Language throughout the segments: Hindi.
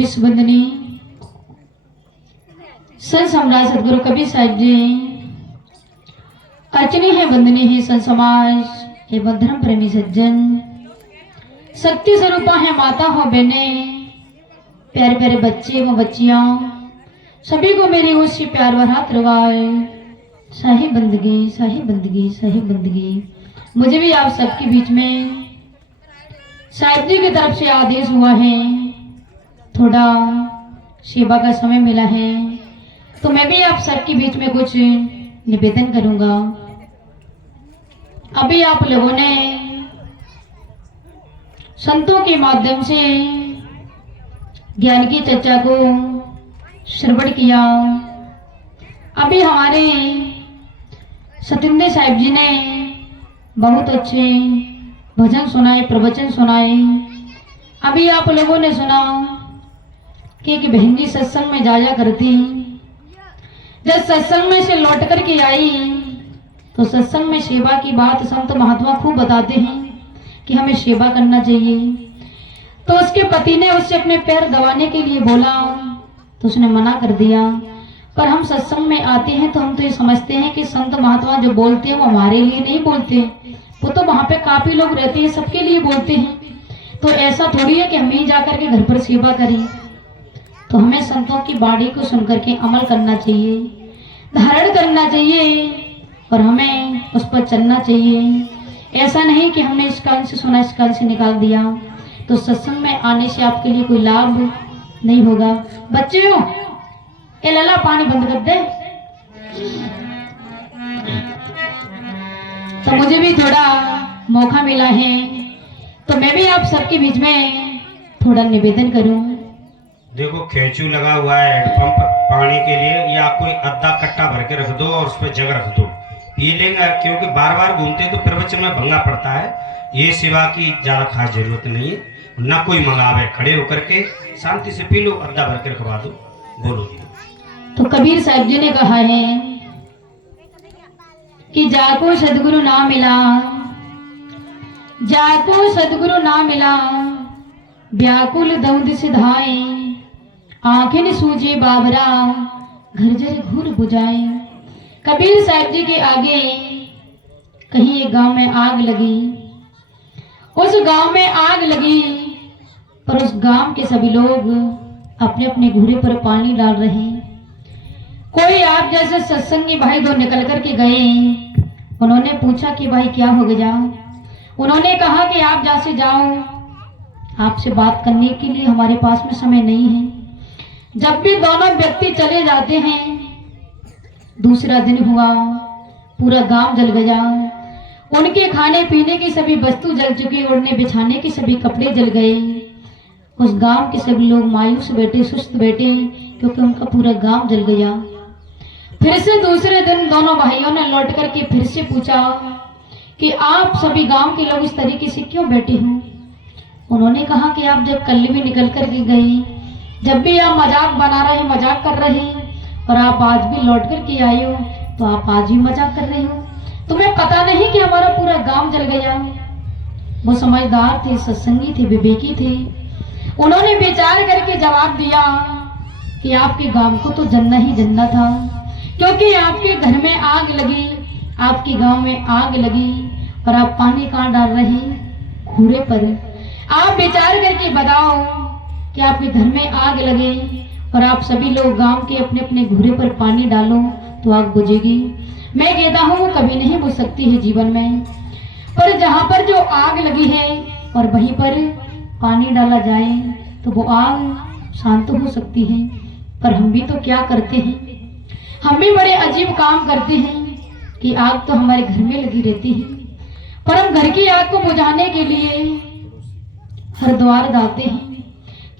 विश्व वंदनीय संत सम्राट सदगुरु कबीर साहिब जी, अर्चनीय है वंदनीय है संत समाज एवं धर्म प्रेमी सज्जन, शक्ति स्वरूपा है माता हो बहने, प्यारे प्यारे बच्चे एवं बच्चियां, सभी को मेरी ओर से प्यार भरा हाथ लगाए। शाही बंदगी, शाही बंदगी, शाही बंदगी। मुझे भी आप सबके बीच में साहिब जी की तरफ से आदेश हुआ है, थोड़ा सेवा का समय मिला है, तो मैं भी आप सबके बीच में कुछ निवेदन करूंगा। अभी आप लोगों ने संतों के माध्यम से ज्ञान की चर्चा को श्रवण किया। अभी हमारे सतिंदर साहिब जी ने बहुत अच्छे भजन सुनाए, प्रवचन सुनाए। अभी आप लोगों ने सुना कि एक बहन जी सत्संग में जाया करती, जब सत्संग में से लौट कर के आई तो सत्संग में सेवा की बात संत महात्मा खूब बताते हैं कि हमें सेवा करना चाहिए। तो उसके पति ने उससे अपने पैर दबाने के लिए बोला तो उसने मना कर दिया। पर हम सत्संग में आते हैं तो हम तो ये समझते हैं कि संत महात्मा जो बोलते हैं वो हमारे लिए नहीं बोलते, वो तो वहां पे काफी लोग रहते हैं, सबके लिए बोलते हैं। तो ऐसा थोड़ी है कि हम ही जाकर के घर पर सेवा करें। तो हमें संतों की बाणी को सुनकर के अमल करना चाहिए, धारण करना चाहिए और हमें उस पर चलना चाहिए। ऐसा नहीं कि हमने इस कान से सुना इस कान से निकाल दिया, तो सत्संग में आने से आपके लिए कोई लाभ नहीं होगा। बच्चों ये लला पानी बंद कर दे। तो मुझे भी थोड़ा मौका मिला है तो मैं भी आप सबके बीच में थोड़ा निवेदन करूं। देखो खेचू लगा हुआ है हैंडपंप पानी के लिए, या कोई अद्धा कट्टा भर के रख दो और उस पर जग रख दो, पी लेंगे। क्योंकि बार बार घूमते तो प्रवचन में भंगा पड़ता है। ये सेवा की ज्यादा खास जरूरत नहीं है, ना कोई मंगावे, खड़े होकर के शांति से पी लो, अद्धा भर के रखवा दो। बोलो जी। तो कबीर साहब जी ने कहा है कि जाको सदगुरु ना मिला, जाको सदगुरु ना मिला, व्याकुल दौद सिधाए, आंखें सूझे बाबरा, घर जर घूर बुझाए। कबीर साहब जी के आगे कहीं एक गांव में आग लगी, उस गांव में आग लगी, पर उस गांव के सभी लोग अपने अपने घूरे पर पानी डाल रहे हैं। कोई आप जैसे सत्संगी भाई दो निकल कर के गए, उन्होंने पूछा कि भाई क्या हो गया। उन्होंने कहा कि आप जैसे जाओ, आपसे बात करने के लिए हमारे पास में समय नहीं है। जब भी दोनों व्यक्ति चले जाते हैं, दूसरा दिन हुआ, पूरा गांव जल गया, उनके खाने पीने की सभी वस्तु जल चुकी, ओढ़ने बिछाने के सभी कपड़े जल गए। उस गांव के सभी लोग मायूस बैठे, सुस्त बैठे, क्योंकि उनका पूरा गांव जल गया। फिर से दूसरे दिन दोनों भाइयों ने लौट करके फिर से पूछा कि आप सभी गांव के लोग इस तरीके से क्यों बैठे हो। उन्होंने कहा कि आप जब कल भी निकल कर के गए, जब भी आप मजाक बना रहे, मजाक कर रहे, और आप आज भी लौट कर के आए हो, तो आप आज भी मजाक कर रहे हो। तुम्हें पता नहीं कि हमारा पूरा गांव जल गया। वो समझदार थे, सत्संगी थे, विवेकी थे। उन्होंने विचार करके जवाब दिया कि आपके गांव को तो जलना ही जलना था, क्योंकि आपके घर में आग लगी, आपके गांव में आग लगी, और आप पानी कहाँ डाल रहे हैं? घूरे पर। आप विचार करके बताओ कि आपके घर में आग लगे और आप सभी लोग गांव के अपने अपने घूरे पर पानी डालो तो आग बुझेगी। मैं कहता हूँ वो कभी नहीं बुझ सकती है जीवन में, पर जहाँ पर जो आग लगी है और वहीं पर पानी डाला जाए तो वो आग शांत हो सकती है। पर हम भी तो क्या करते हैं, हम भी बड़े अजीब काम करते हैं कि आग तो हमारे घर में लगी रहती है, पर हम घर की आग को बुझाने के लिए हरिद्वार जाते हैं,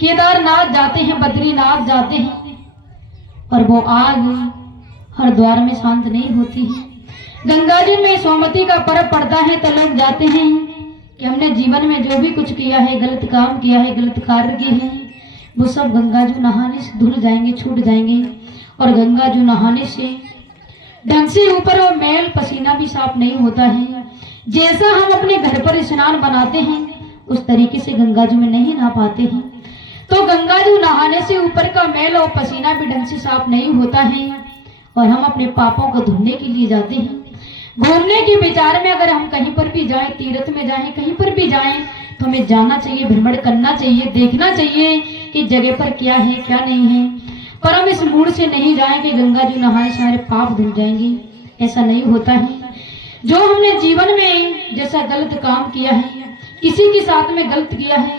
केदारनाथ जाते हैं, बद्रीनाथ जाते हैं, पर वो आग हरिद्वार में शांत नहीं होती है। गंगा जी में सोमवती का पर्व पड़ता है तो लोग जाते हैं कि हमने जीवन में जो भी कुछ किया है, गलत काम किया है, गलत कार्य किए हैं, वो सब गंगा जी नहाने से धुल जाएंगे, छूट जाएंगे। और गंगा जी नहाने से ढंग से ऊपर वो मैल पसीना भी साफ नहीं होता है। जैसा हम अपने घर पर स्नान बनाते हैं उस तरीके से गंगा जी में नहीं नहा पाते हैं। तो गंगा जी नहाने से ऊपर का मैल और पसीना भी ढंग से साफ नहीं होता है और हम अपने पापों को धुलने के लिए जाते हैं। घूमने के विचार में अगर हम कहीं पर भी जाएं, तीर्थ में जाएं, कहीं पर भी जाएं, तो हमें जाना चाहिए, भ्रमण करना चाहिए, देखना चाहिए कि जगह पर क्या है क्या नहीं है। पर हम इस मूड से नहीं जाएं कि गंगा जी नहाने से हमारे पाप धुल जाएंगे, ऐसा नहीं होता है। जो हमने जीवन में जैसा गलत काम किया है, किसी के साथ में गलत किया है,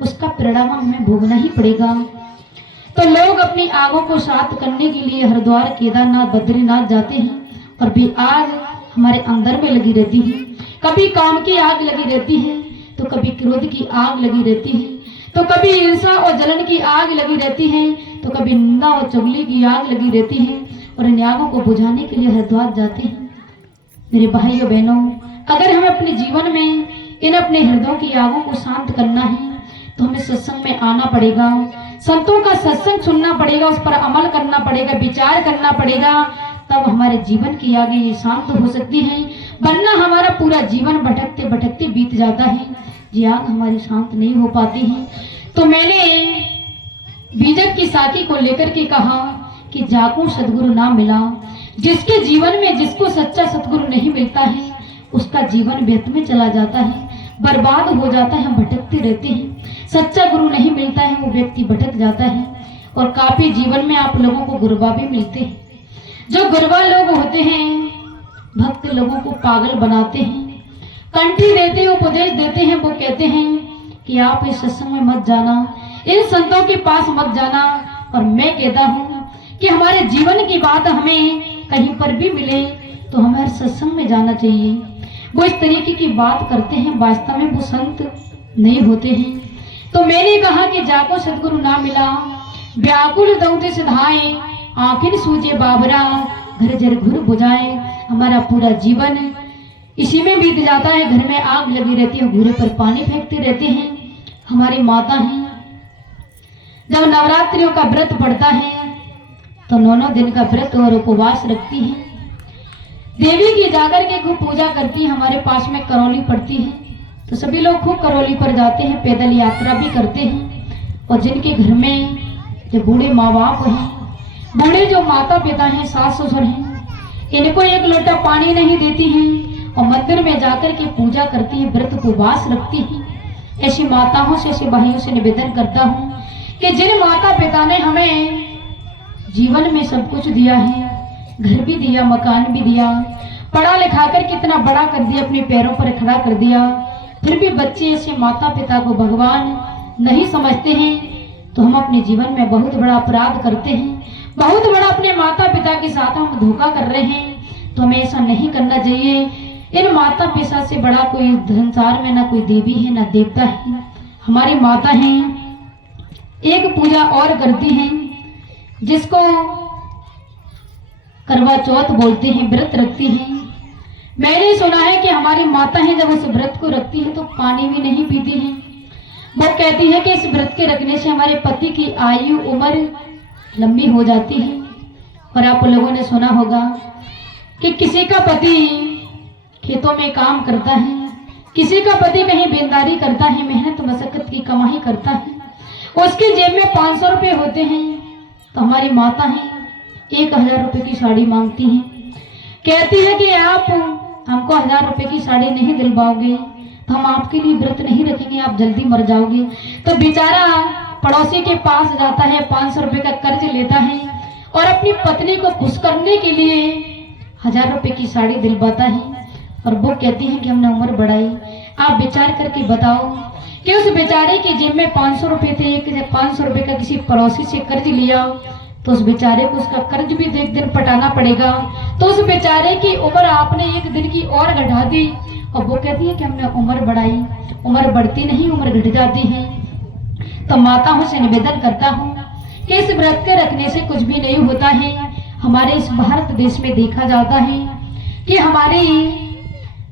उसका परिणाम हमें भोगना ही पड़ेगा। तो लोग अपनी आगों को शांत करने के लिए हरिद्वार, केदारनाथ, बद्रीनाथ जाते हैं और भी आग हमारे अंदर में लगी रहती है। कभी काम की आग लगी रहती है, तो कभी क्रोध की आग लगी रहती है, तो कभी ईर्ष्या और जलन की आग लगी रहती है, तो कभी निंदा और चुगली की आग लगी रहती है। और इन आगों को बुझाने के लिए हरिद्वार जाते हैं। मेरे भाइयों बहनों, अगर हमें अपने जीवन में इन अपने हृदयों की आगों को शांत करना है तो हमें सत्संग में आना पड़ेगा, संतों का सत्संग सुनना पड़ेगा, उस पर अमल करना पड़ेगा, विचार करना पड़ेगा, तब हमारे जीवन की आगे ये शांत हो सकती है। वरना हमारा पूरा जीवन भटकते भटकते बीत जाता है, ये आग हमारी शांत नहीं हो पाती है। तो मैंने बीजक की साखी को लेकर के कहा कि जाकू सदगुरु ना मिला। जिसके जीवन में जिसको सच्चा सदगुरु नहीं मिलता है, उसका जीवन व्यर्थ में चला जाता है, बर्बाद हो जाता है, हम भटकते रहते हैं। सच्चा गुरु नहीं मिलता है, वो व्यक्ति भटक जाता है। और काफी जीवन में आप लोगों को गुरबा भी मिलते हैं। जो गुरबा लोग होते हैं, भक्त लोगों को पागल बनाते हैं, कंठी देते हैं, उपदेश देते हैं। वो कहते हैं कि आप इस सत्संग में मत जाना, इन संतों के पास मत जाना। और मैं कहता हूँ कि हमारे जीवन की बात हमें कहीं पर भी मिले तो हमें सत्संग में जाना चाहिए। वो इस तरीके की बात करते हैं, वास्तव में वो संत नहीं होते हैं। तो मैंने कहा कि जाको सदगुरु ना मिला, व्याकुल दौदे सिधाए, आखिर सूझे बाबरा, घर जर घुर बुझाए। हमारा पूरा जीवन इसी में बीत जाता है, घर में आग लगी रहती है, घूरे पर पानी फेंकते रहते हैं। हमारी माता हैं, जब नवरात्रियों का व्रत पड़ता है तो 9 दिन का व्रत और उपवास रखती हैं। देवी की जाकर के खूब पूजा करती है। हमारे पास में करौली पड़ती है, तो सभी लोग खूब करौली पर जाते हैं, पैदल यात्रा भी करते हैं। और जिनके घर में जो बूढ़े माँ बाप हैं, बूढ़े जो माता पिता हैं, सास ससुर हैं, इनको एक लोटा पानी नहीं देती हैं और मंदिर में जाकर के पूजा करती है, व्रत उपवास रखती है। ऐसी माताओं से, ऐसे भाइयों से निवेदन करता हूँ कि जिन माता पिता ने हमें जीवन में सब कुछ दिया है, घर भी दिया, मकान भी दिया, पढ़ा लिखा कर कितना बड़ा कर दिया, अपने पैरों पर खड़ा कर दिया, फिर भी बच्चे ऐसे माता पिता को भगवान नहीं समझते हैं, तो हम अपने जीवन में बहुत बड़ा अपराध करते हैं, बहुत बड़ा अपने माता पिता के साथ हम धोखा कर रहे हैं। तो हमें ऐसा नहीं करना चाहिए। इन माता पिता से बड़ा कोई संसार में ना कोई देवी है ना देवता है, हमारी माता हैं। एक पूजा और करती हैं जिसको करवा चौथ बोलते हैं, व्रत रखती हैं। मैंने सुना है कि हमारी माता है जब उस व्रत को रखती है तो पानी भी नहीं पीती हैं। वो कहती है कि इस व्रत के रखने से हमारे पति की आयु उम्र लंबी हो जाती है। और आप लोगों ने सुना होगा कि किसी का पति खेतों में काम करता है, किसी का पति कहीं बेंदारी करता है, मेहनत मशक्कत की कमाई करता है, उसके जेब में 500 रुपये होते हैं, तो हमारी माता है 1000 रुपये की साड़ी मांगती हैं। कहती है कि आप हमको 1000 रुपये की साड़ी नहीं दिलवाओगे तो हम आपके लिए व्रत नहीं रखेंगे, आप जल्दी मर जाओगे। तो बेचारा पड़ोसी के पास जाता है, 500 रुपये का कर्ज लेता है और अपनी पत्नी को खुश करने के लिए 1000 रुपये की साड़ी दिलवाता है। और वो कहती है कि हमने उम्र बढ़ाई। आप विचार करके बताओ कि उस बेचारे की जेब में 500 रुपये थे, 500 रुपये का किसी पड़ोसी से कर्ज लिया, तो उस बेचारे को उसका कर्ज भी एक दिन पटाना पड़ेगा। तो उस बेचारे की उम्र आपने एक दिन की और घटा दी और वो कहती है कि हमने उम्र बढ़ाई। उम्र बढ़ती नहीं, उम्र घट जाती है। तो माताओं से निवेदन करता हूँ कि इस व्रत के रखने से कुछ भी नहीं होता है। हमारे इस भारत देश में देखा जाता है कि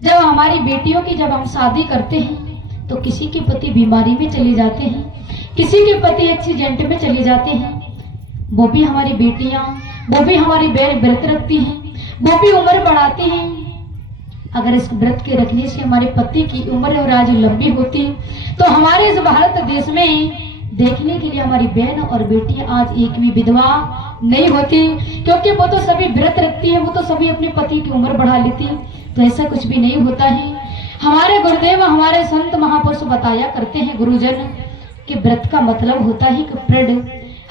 जब हमारी बेटियों की जब हम शादी करते हैं तो किसी के पति बीमारी में चले जाते हैं, किसी के पति एक्सीडेंट में चले जाते हैं। वो भी हमारी बेटियां, वो भी हमारी बहन व्रत रखती हैं, वो भी उम्र बढ़ाती हैं। अगर इस व्रत के रखने से हमारे पति की उम्र और आयु लंबी होती तो हमारे इस भारत देश में देखने के लिए हमारी बहन और बेटी आज एक भी विधवा नहीं होती, क्योंकि वो तो सभी व्रत रखती है, वो तो सभी अपने पति की उम्र बढ़ा लेती। तो ऐसा कुछ भी नहीं होता है। हमारे गुरुदेव, हमारे संत महापुरुष बताया करते हैं गुरुजन कि व्रत का मतलब होता है कि प्रण।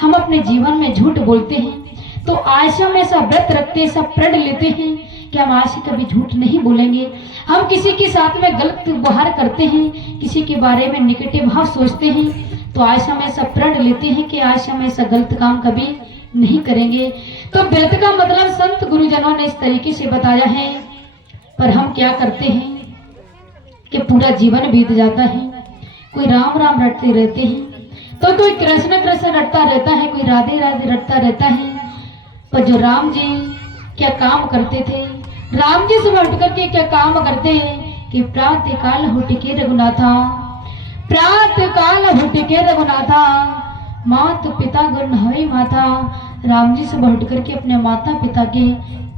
हम अपने जीवन में झूठ बोलते हैं तो आज हम ऐसा व्रत रखते हैं, सब प्रण लेते हैं कि हम आज से कभी झूठ नहीं बोलेंगे। हम किसी के साथ में गलत व्यवहार करते हैं, किसी के बारे में निगेटिव भाव सोचते हैं, तो आज हम ऐसा प्रण लेते हैं कि आज हम ऐसा गलत काम कभी नहीं करेंगे। तो व्रत का मतलब संत गुरुजनों ने इस तरीके से बताया है। पर हम क्या करते हैं कि पूरा जीवन बीत जाता है, कोई राम राम रटते रहते हैं, तो कोई कृष्ण कृष्ण रटता रहता है, कोई राधे राधे रटता रहता है। पर जो राम जी क्या काम करते थे, राम जी सुबह उठ करके क्या काम करते हैं कि प्रातः काल हुटिके रघुनाथा, प्रातः काल हुटिके रघुनाथा, मात पिता गुरु नहै माथा। राम जी सुबह उठ करके अपने माता पिता के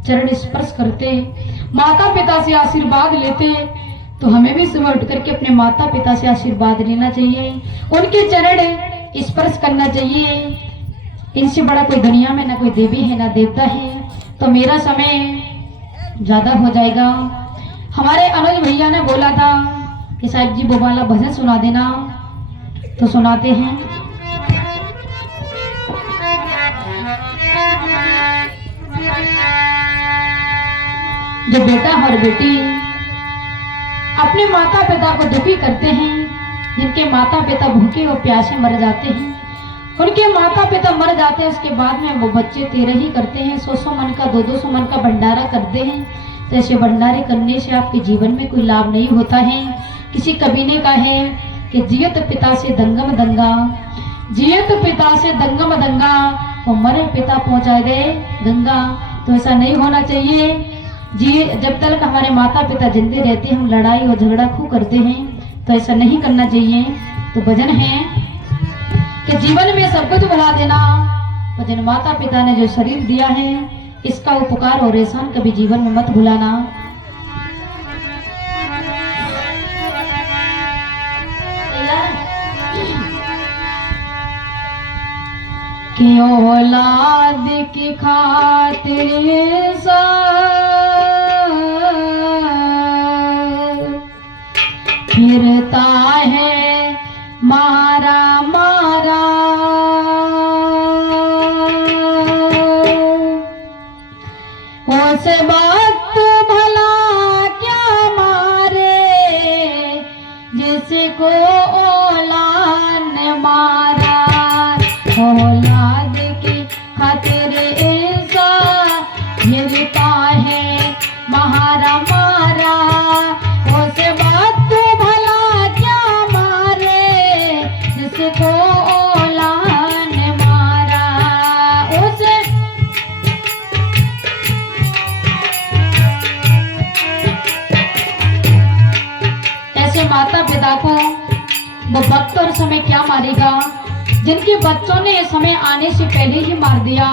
चरण स्पर्श करते, माता पिता से आशीर्वाद लेते। तो हमें भी सुबह उठ करके अपने माता पिता से आशीर्वाद लेना चाहिए, उनके चरण स्पर्श करना चाहिए। इनसे बड़ा कोई दुनिया में ना कोई देवी है ना देवता है। तो मेरा समय ज्यादा हो जाएगा। हमारे अनुज भैया ने बोला था कि साहिब जी वो वाला भजन सुना देना, तो सुनाते हैं। जो बेटा और बेटी अपने माता पिता को दुखी करते हैं, जिनके माता पिता भूखे और प्यासे मर जाते हैं, उनके माता पिता मर जाते हैं, उसके बाद में वो बच्चे तेरे ही करते हैं, 100 मन का 200 मन का भंडारा करते हैं। तो ऐसे भंडारे करने से आपके जीवन में कोई लाभ नहीं होता है। किसी कवि ने कहा है कि जियत पिता से दंगम दंगा, जियत पिता से दंगम दंगा, और मरे पिता पहुंचा दे गंगा। तो ऐसा नहीं होना चाहिए जी। जब तक हमारे माता पिता जिंदे रहते हैं हम लड़ाई और झगड़ा खूब करते हैं, तो ऐसा नहीं करना चाहिए। तो भजन है कि जीवन में सब कुछ भुला देना, और जिन माता पिता ने जो शरीर दिया है इसका उपकार और एहसान कभी जीवन में मत भुलाना। कि औलाद की खातिर सा फिरता है मारा मारा, उस वक्त भला क्या मारे जिसको औलाद ने मारा। औलाद की खातिर ऐसा फिरता है मारा मारा, उस वक्त भला क्या मारे जिसको औलाद ने मारा। उसे ऐसे माता पिता को वो वक्त और समय क्या मारेगा जिनके बच्चों ने ये समय आने से पहले ही मार दिया।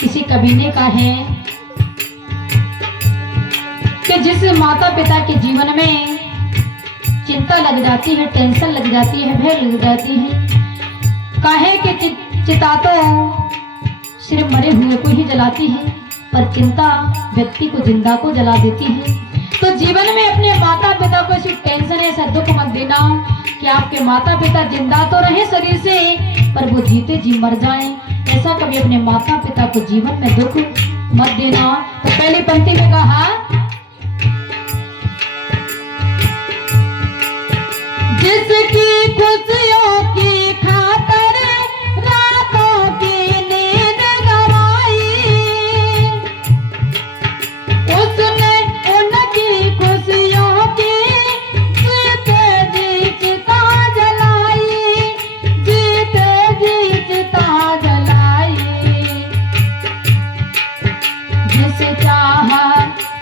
किसी कवि ने कहा है कि जिस माता पिता के जीवन में चिंता लग जाती है, टेंशन लग जाती है, भय लग जाती है, काहे कि चिता तो सिर्फ मरे हुए को ही जलाती है, पर चिंता व्यक्ति को जिंदा को जला देती है। तो जीवन में अपने माता पिता को ऐसी टेंशन ऐसा दुख मत देना कि आपके माता पिता जिंदा तो रहे शरीर से, पर वो जीते जी मर जाएं। ऐसा कभी अपने माता पिता को जीवन में दुख मत देना। तो पहली पंक्ति में कहा, जिसकी खुशियों की खातर रातों की नींद गवाई, उसने उनकी खुशियों की जीते जी चिता जलाई, जीते जी चिता जलाई। जिसे चाहा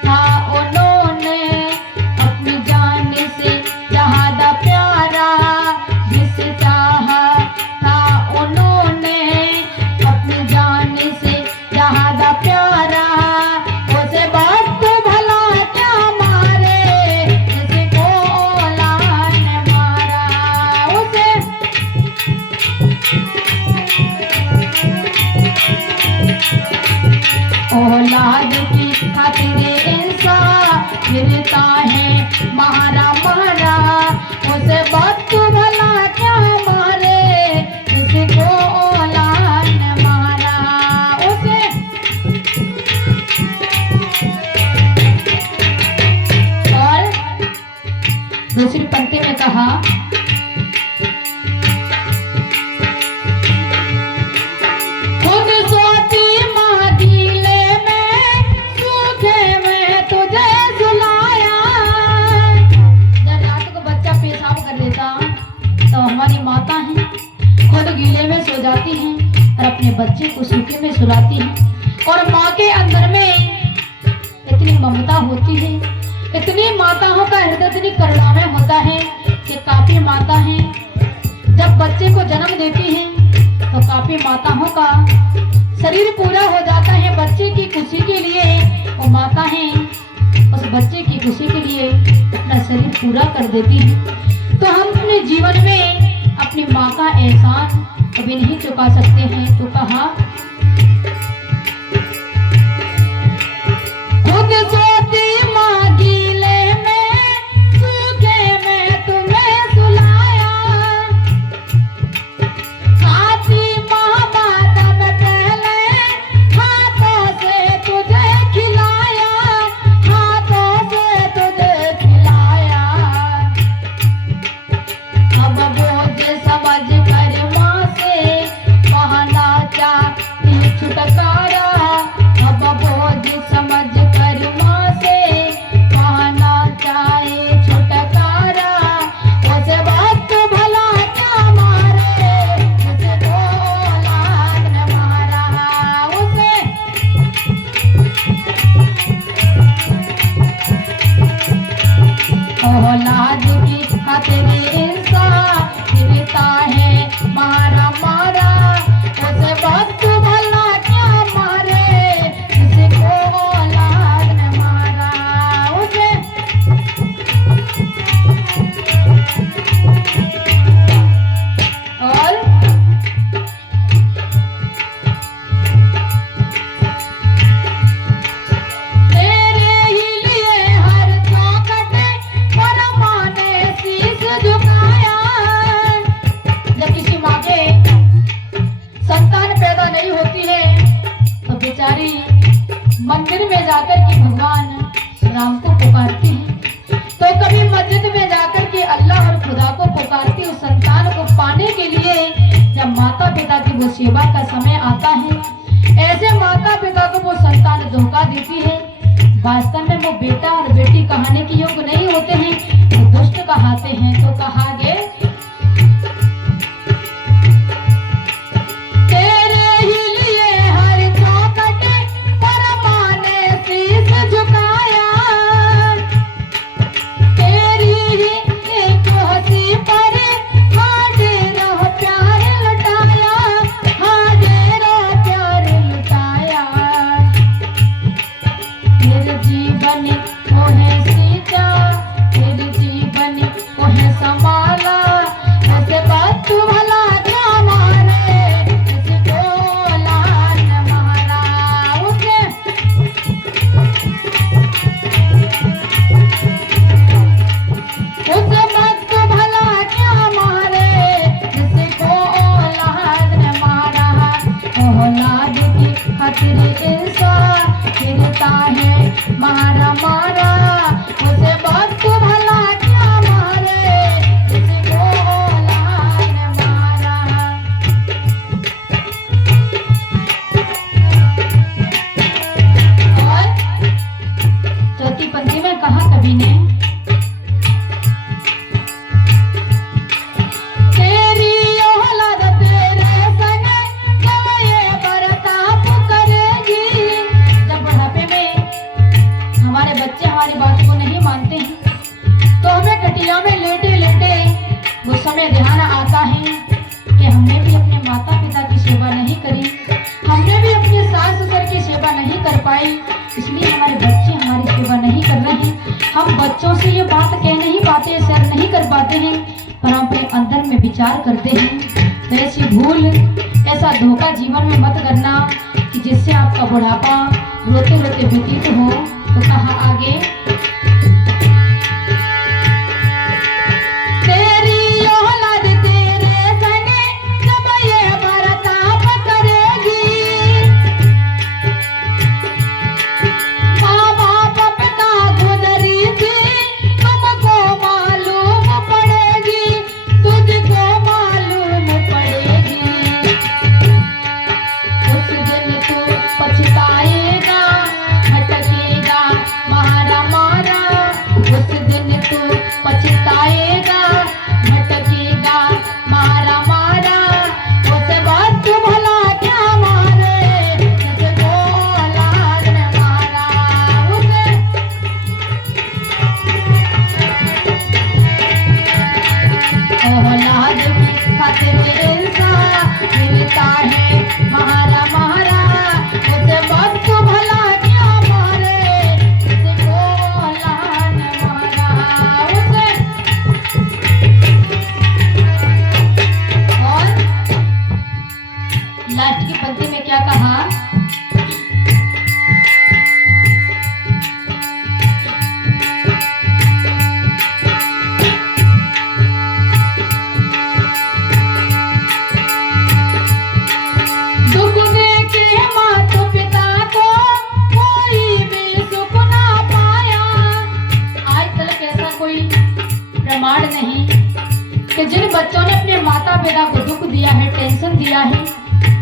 था उन्होंने अपनी जान से ज्यादा प्यारा, जिसे दूसरी पंक्ति में कहा, खुद सोती माँ गीले में सूखे में तुझे सुलाया। जब रात को बच्चा पेशाब कर देता तो हमारी माता है खुद गीले में सो जाती हैं और अपने बच्चे को सूखे में सुलाती हैं। और माँ के अंदर में इतनी ममता होती है, इतनी माताओं का हृदय इतनी करुणामय होता है कि काफी माता है जब बच्चे को जन्म देती हैं तो काफी माताओं का शरीर पूरा हो जाता है बच्चे की खुशी के लिए। वो माता है उस बच्चे की खुशी के लिए अपना शरीर पूरा कर देती है। तो हम अपने जीवन में अपनी माँ का एहसान कभी नहीं चुका सकते हैं। तो कहा, खुद सोती माँ गीले में सूखे में तुम्हें सुलाया। खाती माँ बात में पहले हाथों से तुझे खिलाया, हाथों से तुझे खिलाया। अब बोझ समझ कर माँ से कहना चाहती छुटकारा। अब बोझ समझ कर माँ से कहना चाहे छुटकारा। उसे वक्त भला क्या मारे, उसे तो औलाद न मारा। उसे औलाद की खातिर इंसान गिरता है मारा मारा। उसे वक्त भला क्या मारे, उसे को औलाद न मारा। उसे और तेरे ही लिए हर चौखट पर माँ ने शीश झुकाया। जब किसी माँ के संतान पैदा नहीं होती है तो बेचारी मंदिर में जाकर के भगवान राम को पुकारती है, तो कभी मस्जिद में जाकर के अल्लाह और खुदा को पुकारती है उस संतान को पाने के लिए। जब माता पिता की वो सेवा का समय आता है, ऐसे माता पिता को वो संतान धोखा देती है। वास्तव में वो बेटा और बेटी कहाने के योग्य नहीं होते हैं, वो दुष्ट कहाते हैं। तो कहा गया, तेरे ही लिए हर चौखट पर माँ ने शीश झुकाया। तेरी ही एक हंसी पर हाजिर प्यार लुटाया, हाजिर प्यार लुटाया। तेरे जीवन को है सींचा, तेरे जीवन को है संभाला। ऐसे बात तू भला क्या मारे, किसी को औलाद न मारा। उसे बात तू भला क्या मारे, किसी को औलाद न मारा। औलाद की खातिर इंसान गिरता है मारा मारा। उसे बात तू भला क्या मारे, किसी को औलाद न मारा। और चौथी पंक्ति में कहा कवि ने, तेरी औलाद तेरे संग जब ये बर्ताव करेगी। जब बुढ़ापे में हमारे बच्चे हमारी बात को नहीं मानते हैं तो हमें खटिया में लेटे लेटे वो समय ध्यान आता है कि हमने भी अपने माता पिता की सेवा नहीं करी, हमने भी अपने सास ससुर की सेवा नहीं कर पाई, इसलिए हमारे बच्चे हमारी सेवा नहीं कर रहे। हम बच्चों से ये बात कह नहीं पाते, शेयर नहीं कर पाते हैं, पर हम अपने अंदर में विचार करते हैं। तो ऐसी भूल, ऐसा धोखा जीवन में मत करना कि जिससे आपका बुढ़ापा रोते रोते व्यतीत हो। तो कहा आगे, तेरी औलाद तेरे संग जब ये बर्ताव करेगी। माँ बाप पिता गुजरी थी तुमको मालूम अपने माता पिता को दुख दिया है, टेंशन दिया है,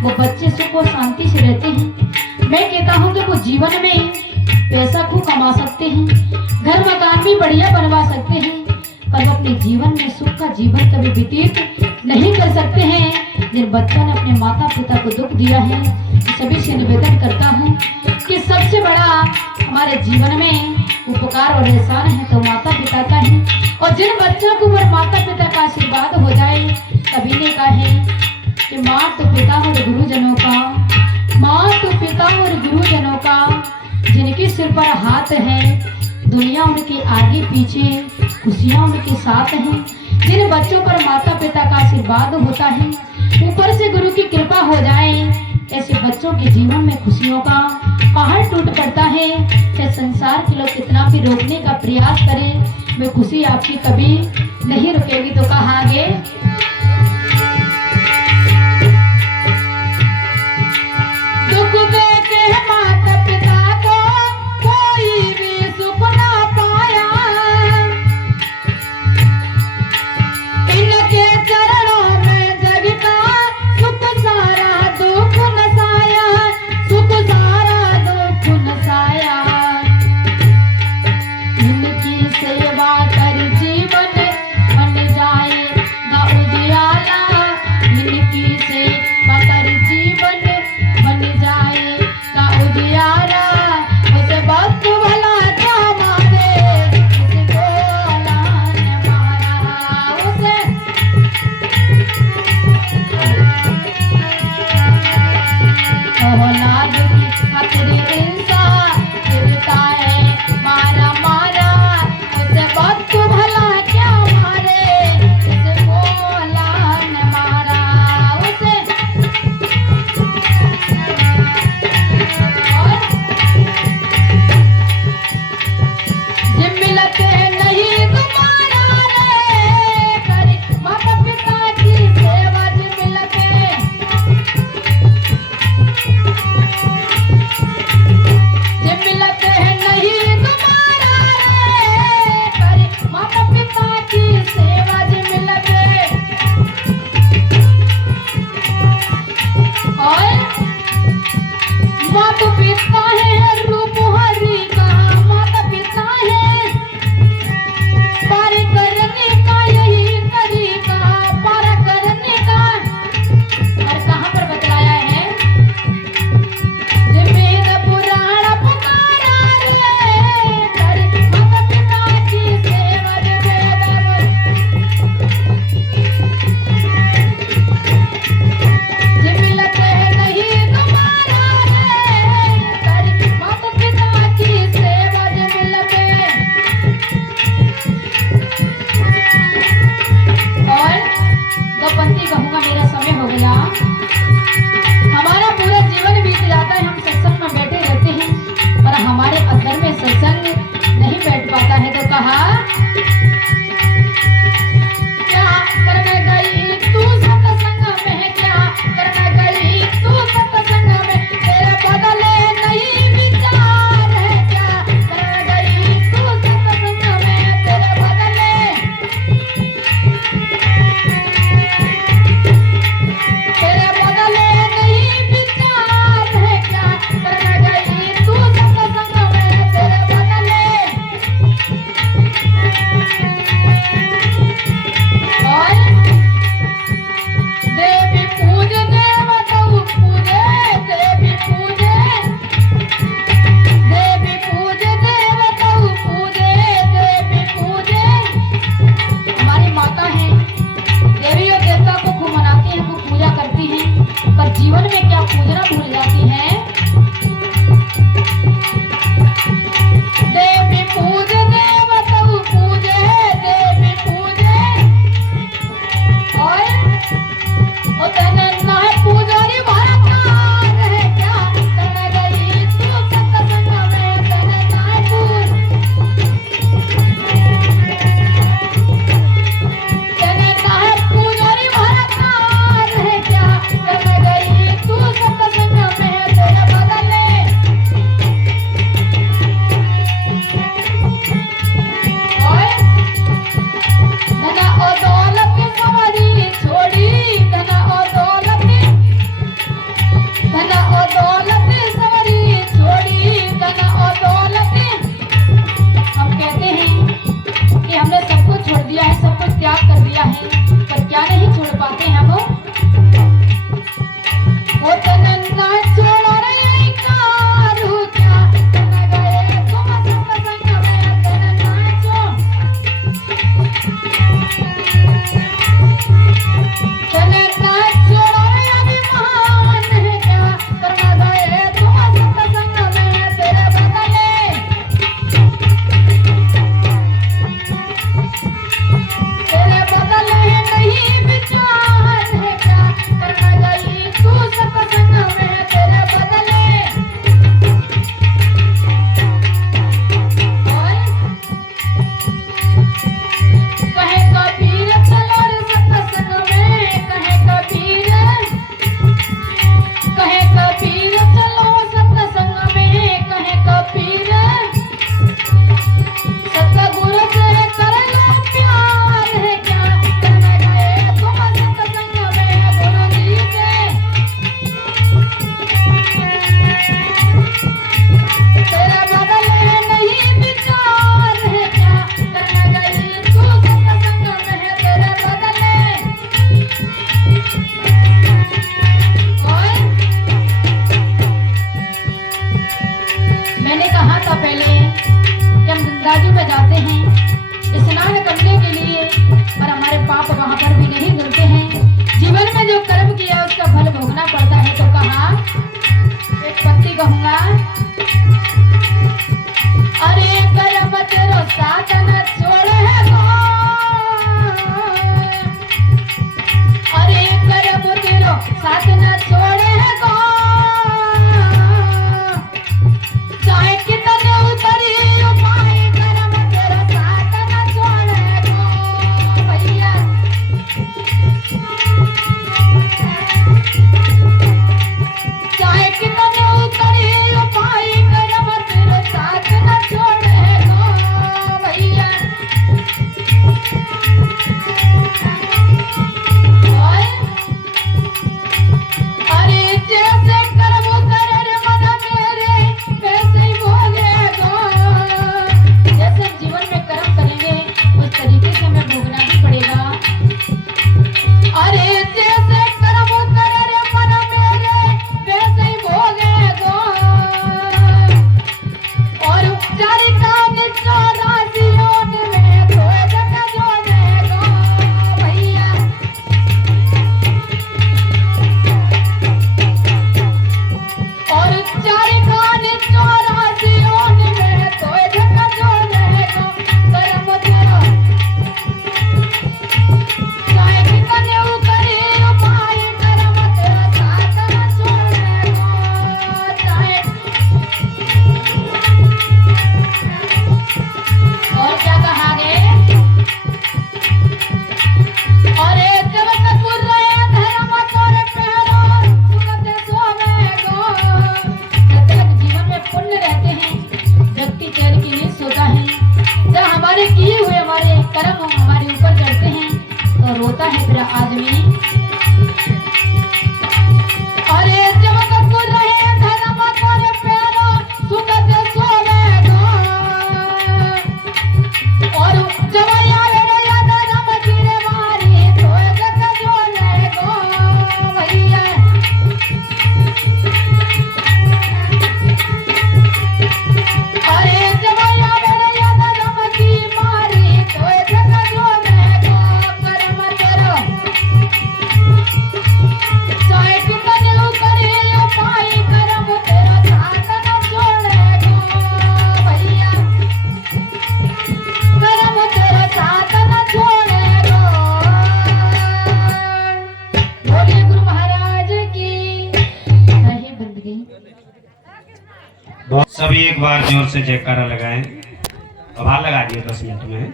वो बच्चे सुख और शांति से रहते हैं। मैं कहता हूँ कि वो जीवन में पैसा खूब कमा सकते हैं, घर मकान भी बढ़िया बनवा सकते हैं, पर वो अपने जीवन में सुख का जीवन कभी व्यतीत नहीं कर सकते हैं। जिन बच्चों ने अपने माता पिता को दुख दिया है, सभी से निवेदन करता हूँ कि सबसे बड़ा हमारे जीवन में उपकार और एहसान है तो माता पिता का ही। और जिन बच्चों को ऊपर माता पिता का आशीर्वाद हो जाए, सभी ने कहा है कि माँ तो पिता और गुरुजनों का, माँ तो पिता और गुरुजनों का, जिनके सिर पर हाथ है, दुनिया उनके आगे पीछे, खुशियाँ उनके साथ हैं। जिन बच्चों पर माता पिता का आशीर्वाद होता है, ऊपर से गुरु की कृपा हो जाए, ऐसे बच्चों के जीवन में खुशियों का पहाड़ टूट पड़ता है। चाहे संसार के लोग कितना भी रोकने का प्रयास करें, वे खुशी आपकी कभी नहीं रुकेगी। तो कहा आगे, दुख देके माता पिता को कोई भी सुख ना पाया, इनके चरणों में जग का सुख सारा दुख नसाया, सुख सारा दुख नसाया। इनकी सेवा कर जीवन बन जाए ना उजियारा। है तेरा आदमी। अरे जब तक रहे धर्म कर प्यारा सुगत सोवेगा, और जब आवे रे धर्म गिरे मारे तो जग जोलेगा भैया। अरे जब आवे रे धर्म की मारे तो जग जोलेगा, कर्म तेरा चाहे कितने करे उपाय कर्म तेरा साथ न छोड़ेगा भैया, कर्म तेरा साथ न छोड़ेगा। बोलिए गुरु महाराज की सही बंदगी। सभी एक बार जोर से जयकारा लगाएं। आभार लगा दिए 10 मिनट में।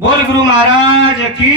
बोल गुरु महाराज की।